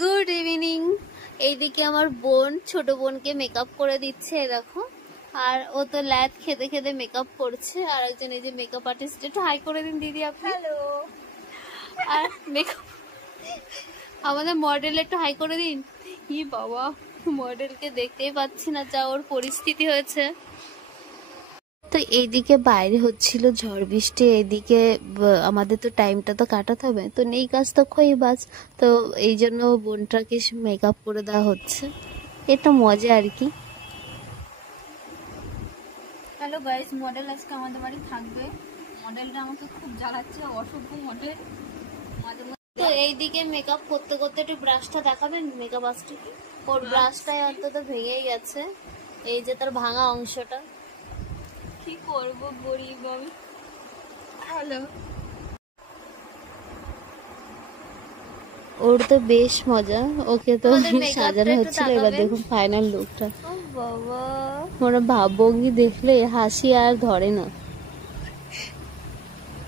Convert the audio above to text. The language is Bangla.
Good evening. এইদিকে আমার বোন ছোট বোনকে মেকআপ করে দিচ্ছে, দেখো। আর ও তো ল্যাদ খেতে খেতে মেকআপ করছে। আর একজন এই যে মেকআপ আর্টিস্ট, একটু হাই করে দিন দিদি আপনি। হ্যালো। আর মেকআপ আমাদের মডেল একটু হাই করে দিন। ই বাবা, মডেলকে দেখতেই পাচ্ছি না, যা ওর পরিস্থিতি হয়েছে। তো এইদিকে বাইরে হচ্ছিল ঝড় বৃষ্টি, এইদিকে আমাদের তো টাইমটা তো কাটাতে হবে, তো নেই কাজ তো খই বাজ। তো এই জন্য বোনটাকে মেকআপ করে দেওয়া হচ্ছে, এটা মজা আর কি। হ্যালো গাইস, মডেল আজকে আমাদের বাড়ি থাকবে। মডেলটা আমাকে খুব জ্বালাচ্ছে, অসভ্য মডেল। তো এইদিকে মেকআপ করতে করতে একটু ব্রাশটা দেখাবেন মেকআপ আর্টিস্টকে। ওর ব্রাশটাই অন্তত ভেঙেই গেছে, এই যে তার ভাঙা অংশটা। কি করব গরিব আমি। হ্যালো। ওর তো বেশ মজা, ওকে তো সাজানো হচ্ছিল। এবার দেখুন ফাইনাল লুকটা। ও বাবা, ওরা ভাবভঙ্গি দেখলে হাসি আর ধরে না।